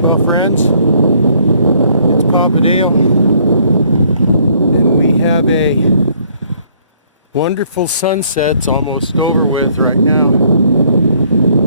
Well, friends, it's Papa Dale, and we have a wonderful sunset. It's almost over with right now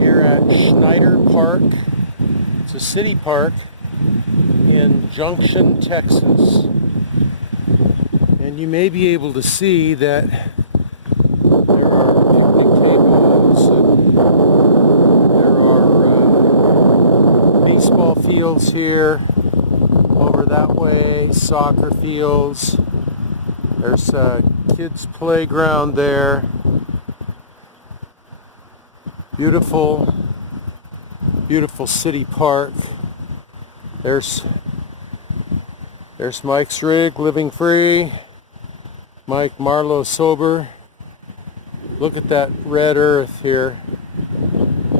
here at Schneider Park. It's a city park in Junction, Texas. And you may be able to see that there are picnic tables and there are baseball fields here, over that way, soccer fields. There's a kids' playground there. Beautiful, beautiful city park. There's Mike's rig, living free. Mike Marlowe sober. Look at that red earth here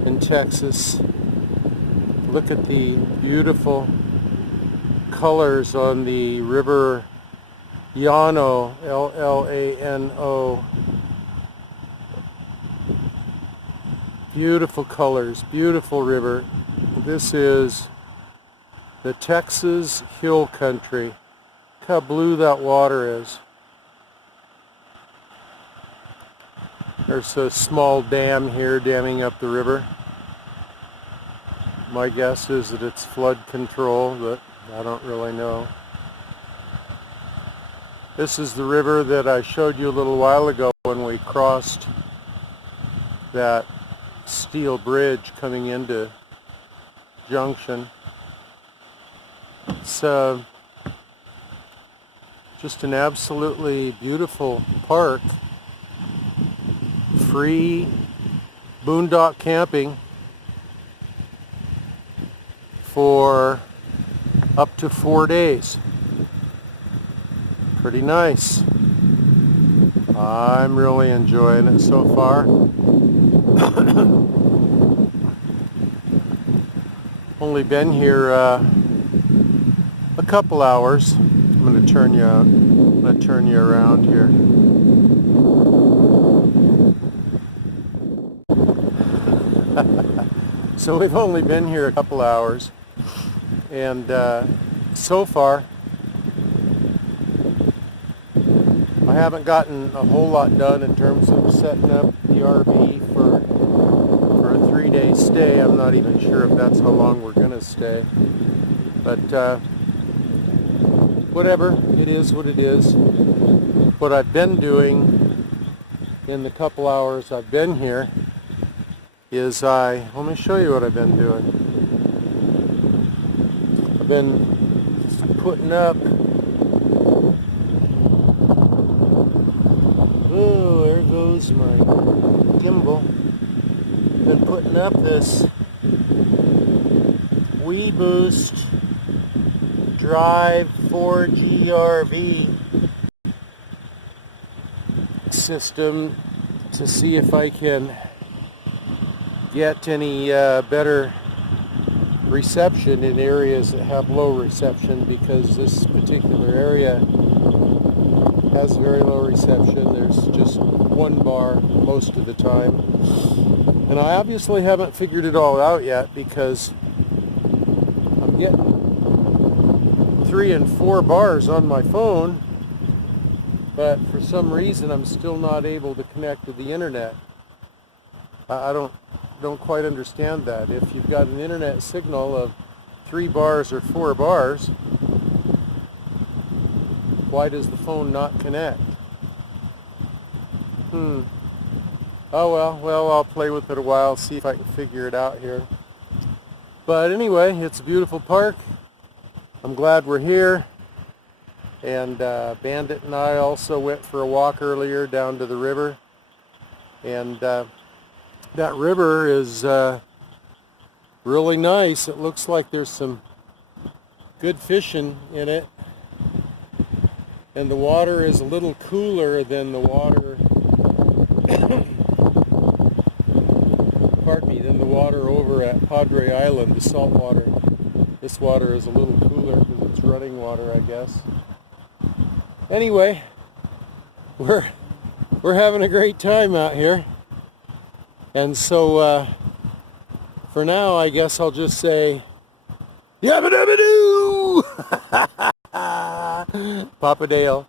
in Texas. Look at the beautiful colors on the river Llano, L-L-A-N-O. Beautiful colors, beautiful river. This is the Texas Hill Country. Look how blue that water is. There's a small dam here damming up the river. My guess is that it's flood control, but I don't really know. This is the river that I showed you a little while ago when we crossed that steel bridge coming into Junction. It's just an absolutely beautiful park. Free boondock camping for up to 4 days. Pretty nice. I'm really enjoying it so far. Only been here a couple hours. I'm going to turn you around here. So we've only been here a couple hours, and so far I haven't gotten a whole lot done in terms of setting up the RV for a 3-day stay. I'm not even sure if that's how long we're going to stay, but whatever, it is what it is. What I've been doing in the couple hours I've been here is let me show you what I've been doing. I've been putting up, oh, there goes my gimbal. Been putting up this WeBoost Drive 4G RV system to see if I can get any better reception in areas that have low reception, because this particular area has very low reception. There's just one bar most of the time, and I obviously haven't figured it all out yet, because I'm getting 3 and 4 bars on my phone, but for some reason I'm still not able to connect to the internet. I don't quite understand that. If you've got an internet signal of 3 bars or 4 bars, why does the phone not connect? Oh well, I'll play with it a while, see if I can figure it out here. But anyway, it's a beautiful park. I'm glad we're here. And Bandit and I also went for a walk earlier down to the river. And that river is really nice. It looks like there's some good fishing in it. And the water is a little cooler than the water pardon me, than the water over at Padre Island, the salt water. This water is a little cooler because it's running water, I guess. Anyway, we're having a great time out here. And so For now, I guess I'll just say, yabba dabba doo! Papa Dale,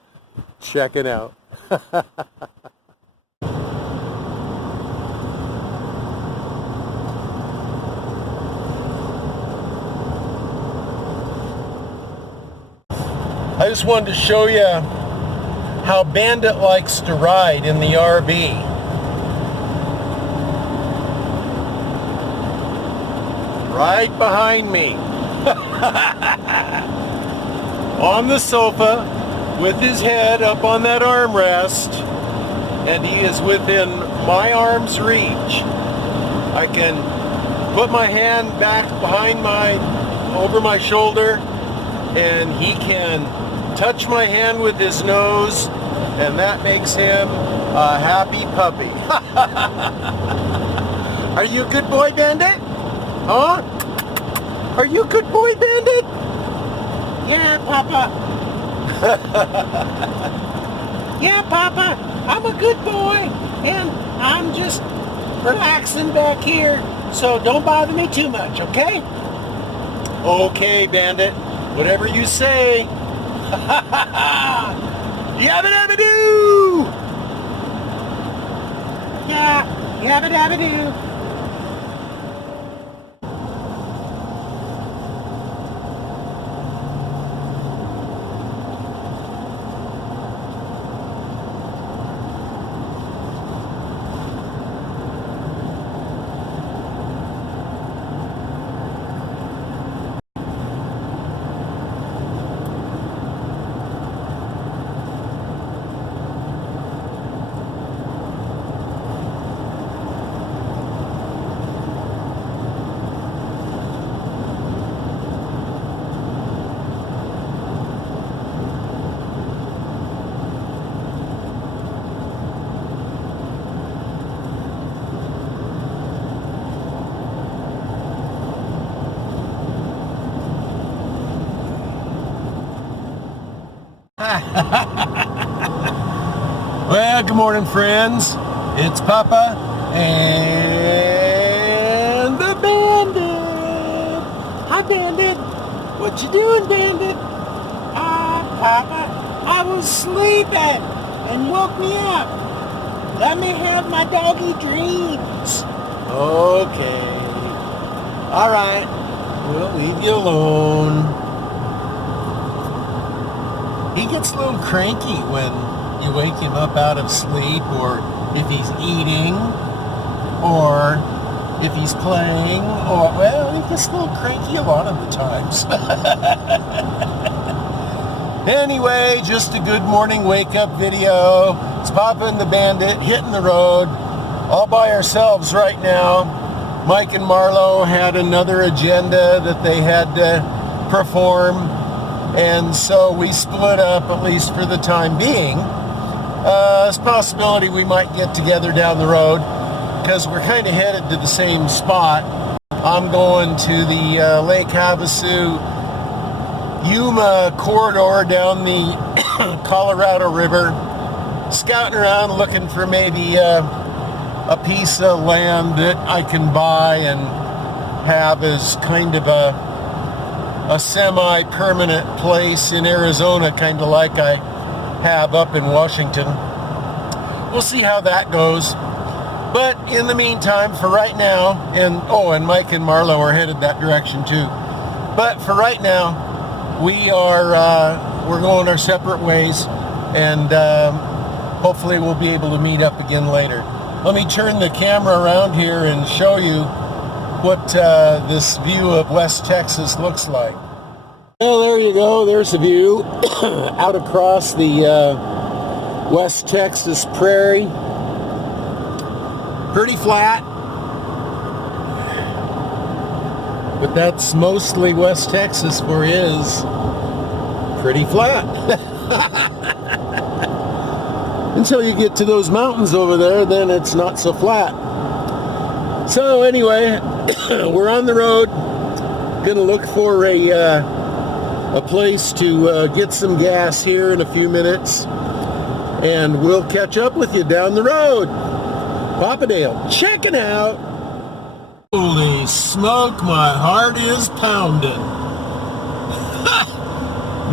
checking out. I just wanted to show you how Bandit likes to ride in the RV. Right behind me. On the sofa with his head up on that armrest, and he is within my arm's reach. I can put my hand back behind over my shoulder, and he can touch my hand with his nose, and that makes him a happy puppy. Are you a good boy, Bandit? Huh? Are you a good boy, Bandit? Yeah, Papa. Yeah, Papa, I'm a good boy, and I'm just relaxing back here, so don't bother me too much, okay? Okay, Bandit. Whatever you say. Yabba dabba doo! Yeah, yabba dabba doo. Well, good morning, friends. It's Papa and the Bandit. Hi, Bandit. What you doing, Bandit? Papa, I was sleeping and woke me up. Let me have my doggy dreams. Okay. All right. We'll leave you alone. He gets a little cranky when you wake him up out of sleep, or if he's eating, or if he's playing, or, well, he gets a little cranky a lot of the times. Anyway, just a good morning wake-up video. It's Papa and the Bandit hitting the road all by ourselves right now. Mike and Marlo had another agenda that they had to perform, and so we split up, at least for the time being. There's a possibility we might get together down the road, because we're kind of headed to the same spot. I'm going to the Lake Havasu Yuma corridor down the Colorado River, scouting around looking for maybe a piece of land that I can buy and have as kind of a semi-permanent place in Arizona, kind of like I have up in Washington. We'll see how that goes. But in the meantime, for right now, and Mike and Marlo are headed that direction too. But for right now, we're going our separate ways, and hopefully we'll be able to meet up again later. Let me turn the camera around here and show you what this view of West Texas looks like. Well, there you go. There's a view out across the West Texas prairie. Pretty flat, but that's mostly West Texas, where it is pretty flat. Until you get to those mountains over there, then it's not so flat. So anyway, we're on the road, gonna look for a place to get some gas here in a few minutes, and we'll catch up with you down the road. Papa Dale, checking out. Holy smoke, my heart is pounding.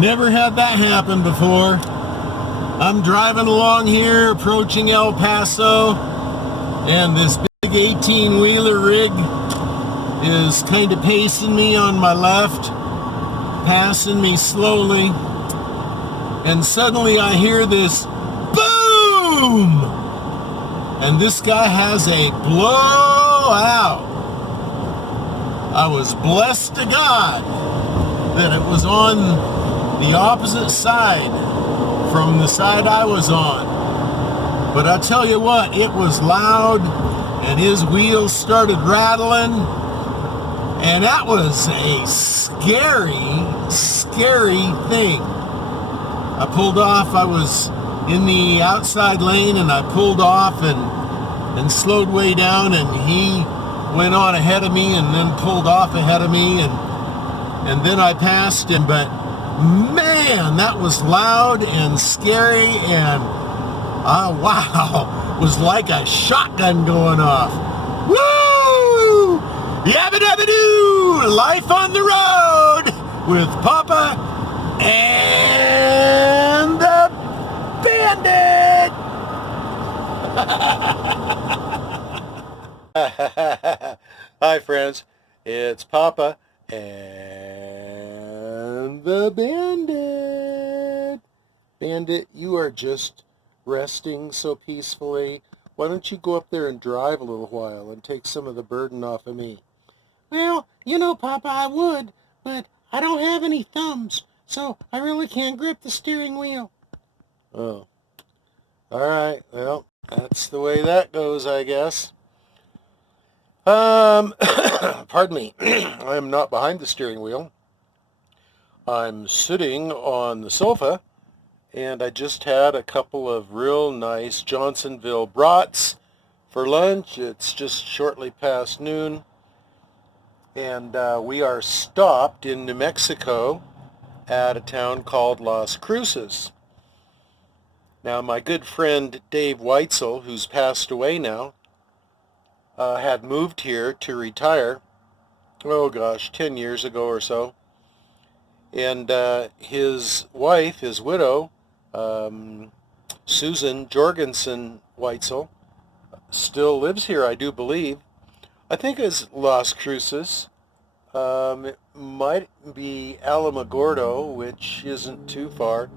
Never had that happen before. I'm driving along here, approaching El Paso, and this big 18-wheeler rig is kind of pacing me on my left, passing me slowly, and suddenly I hear this boom! And this guy has a blowout. I was blessed to God that it was on the opposite side from the side I was on. But I tell you what, it was loud, and his wheels started rattling, and that was a scary, scary thing. I pulled off. I was in the outside lane, and I pulled off and slowed way down, and he went on ahead of me and then pulled off ahead of me, and then I passed him. But man, that was loud and scary, and wow, it was like a shotgun going off. Woo! Yabba dabba doo! Life on the road with Papa and the Bandit! Hi friends, it's Papa and the Bandit. Bandit, you are just resting so peacefully. Why don't you go up there and drive a little while and take some of the burden off of me? Well, you know, Papa, I would, but I don't have any thumbs, so I really can't grip the steering wheel. Oh. All right, well, that's the way that goes, I guess. Pardon me. I am not behind the steering wheel. I'm sitting on the sofa, and I just had a couple of real nice Johnsonville brats for lunch. It's just shortly past noon, and we are stopped in New Mexico at a town called Las Cruces. Now, my good friend Dave Weitzel, who's passed away now, had moved here to retire, 10 years ago or so. And his wife, his widow, Susan Jorgensen Weitzel, still lives here, I do believe. I think it's Las Cruces. It might be Alamogordo, which isn't too far.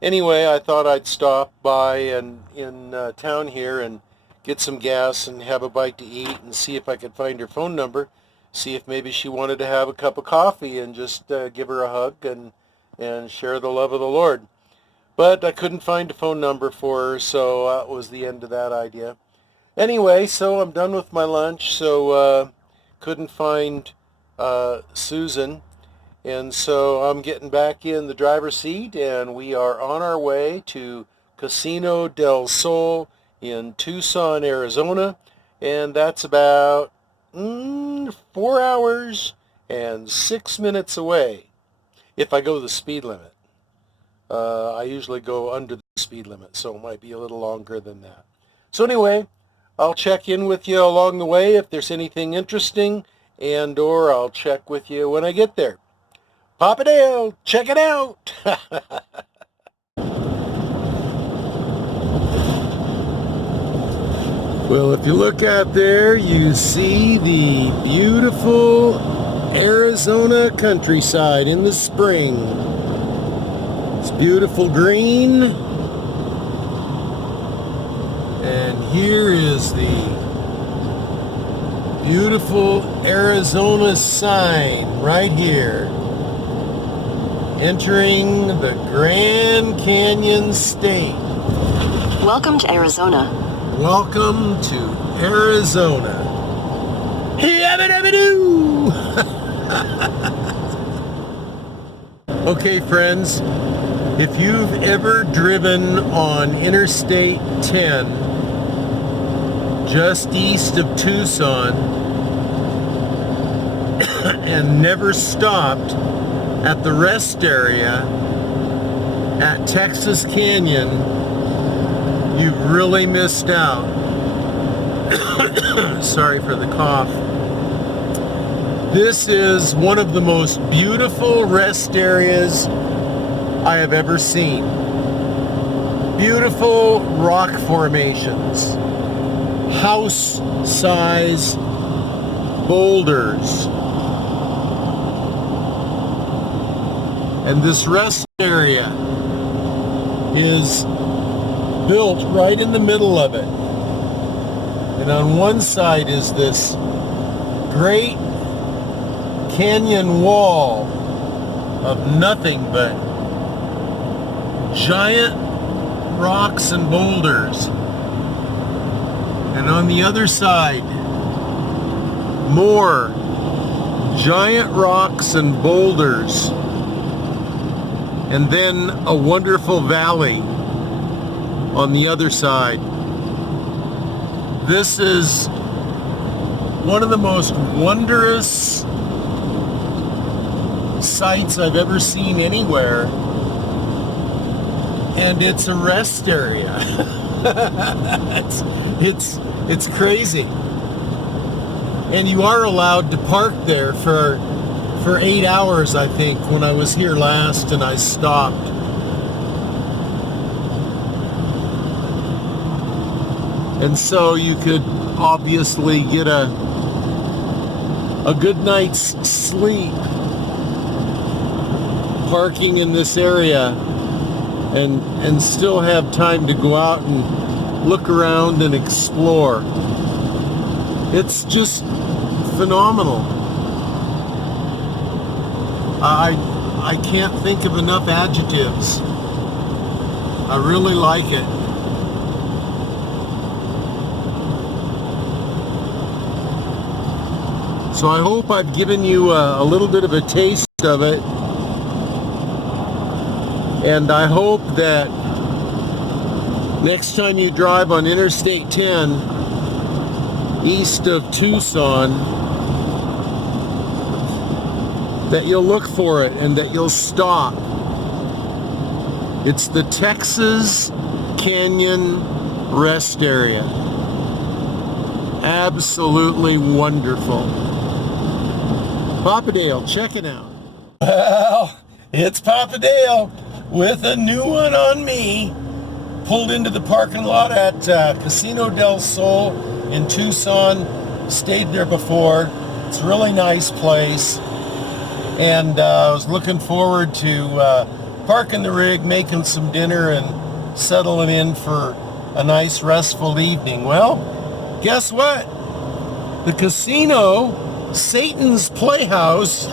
Anyway, I thought I'd stop by in town here and get some gas and have a bite to eat and see if I could find her phone number, see if maybe she wanted to have a cup of coffee and just give her a hug and share the love of the Lord. But I couldn't find a phone number for her, so that was the end of that idea. Anyway, so I'm done with my lunch, so couldn't find Susan. And so I'm getting back in the driver's seat, and we are on our way to Casino del Sol in Tucson, Arizona, and that's about 4 hours and 6 minutes away if I go the speed limit. I usually go under the speed limit, so it might be a little longer than that. So anyway, I'll check in with you along the way if there's anything interesting, and or I'll check with you when I get there. Papa Dale, check it out! Well, if you look out there, you see the beautiful Arizona countryside in the spring. It's beautiful green. And here is the beautiful Arizona sign right here, entering the Grand Canyon State. Welcome to Arizona. Welcome to Arizona. Yabba-dabba-doo! Okay, friends, if you've ever driven on Interstate 10 just east of Tucson and never stopped at the rest area at Texas Canyon, you've really missed out. Sorry for the cough. This is one of the most beautiful rest areas I have ever seen. Beautiful rock formations, house-size boulders. And this rest area is built right in the middle of it. And on one side is this great canyon wall of nothing but giant rocks and boulders. And on the other side, more giant rocks and boulders. And then a wonderful valley on the other side. This is one of the most wondrous sights I've ever seen anywhere. And it's a rest area. it's crazy. And you are allowed to park there for 8 hours, I think, when I was here last and I stopped. And so you could obviously get a good night's sleep parking in this area and still have time to go out and look around and explore. It's just phenomenal. I can't think of enough adjectives. I really like it. So I hope I've given you a little bit of a taste of it. And I hope that next time you drive on Interstate 10 east of Tucson, that you'll look for it and that you'll stop. It's the Texas Canyon Rest Area. Absolutely wonderful. Papa Dale, check it out. Well, it's Papa Dale with a new one on me. Pulled into the parking lot at Casino del Sol in Tucson. Stayed there before. It's a really nice place. And I was looking forward to parking the rig, making some dinner, and settling in for a nice restful evening. Well, guess what? The casino, Satan's Playhouse,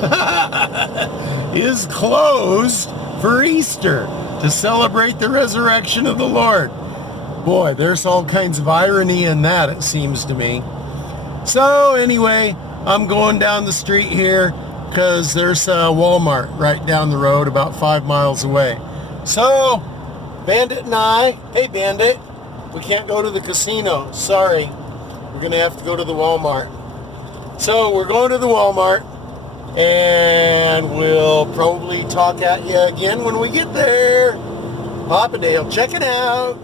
is closed for Easter to celebrate the resurrection of the Lord. Boy, there's all kinds of irony in that, it seems to me. So anyway, I'm going down the street here because there's a Walmart right down the road about 5 miles away. So Bandit and I, hey Bandit, we can't go to the casino, sorry. We're gonna have to go to the Walmart. So we're going to the Walmart, and we'll probably talk at you again when we get there. Papa Dale, check it out.